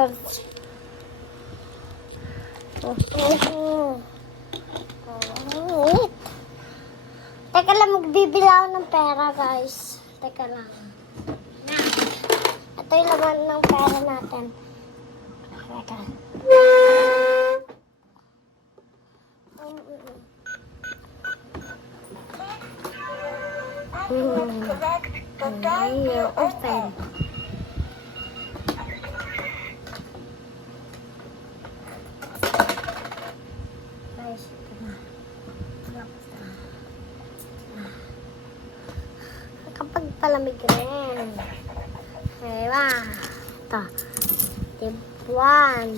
Teka lang, magbibili ako ng pera, guys. Teka lang. Ito yung laman ng pera natin. Teka lang. Open. Guys, ito na. Kapag palamig rin. Diba? Ito. Tip 1,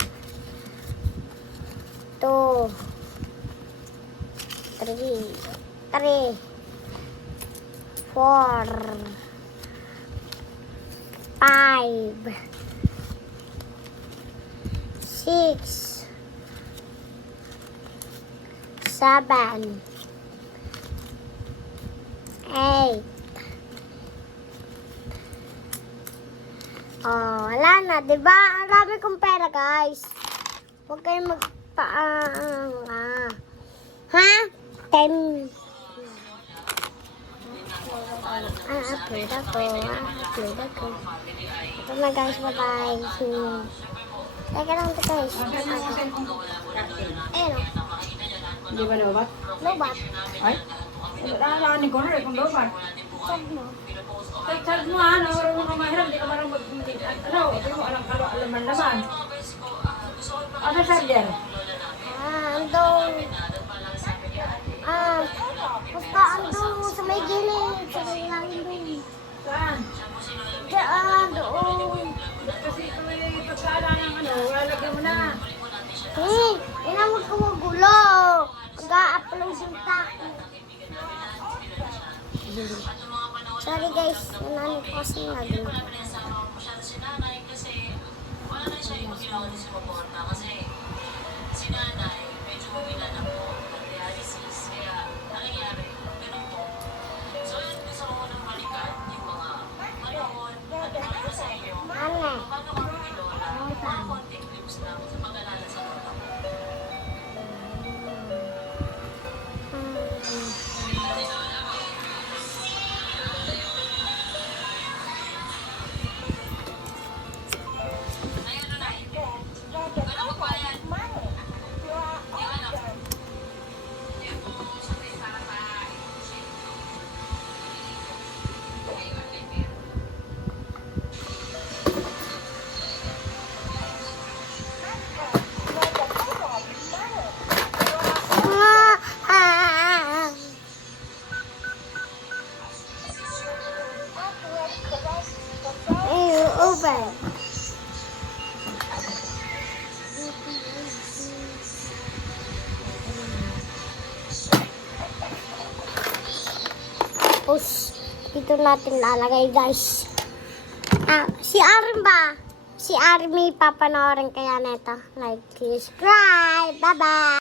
2, 3, 4, 5, 6, 7, 8. Oh, wala na, diba? Ang dami kong pera, guys. Huwag kayong ha? 10. Upload ako. Ito na, guys. Bye-bye. Teka lang ito, guys. Ayun, o. Hindi ba lobat? Lobat. Ay? Nalanin ko na rin kung lobat. Sag mo. Tag mo ha, namarunong ka mahirap, di ka marunong mag-hindi. Ano, hindi mo alam laman. Ano charger? Andong. Basta andong sa may gilid. Sa may langin doon. Saan? Diyan, doon. Kasi ito may pagkala ng ano, lalagyan mo na. Inawag ko magulo. Mag-a-upload yung tako. Sorry guys, nanay ko kasi naging. Wala na siya yung ginawa ni si Maporta kasi si nanay medyo bumila na po ng dialysis kaya ang nangyari, ganun po. So yun, gusto ko nang balikan yung mga manood at mga sa inyo. Paano kami ni Lola? Mga konting clips lang sa pag-alala sa Lola ko. Open. Tapos, dito natin lalagay, guys. Si Arim ba? Si Arim may papanoorin kaya neto. Like, subscribe. Bye-bye.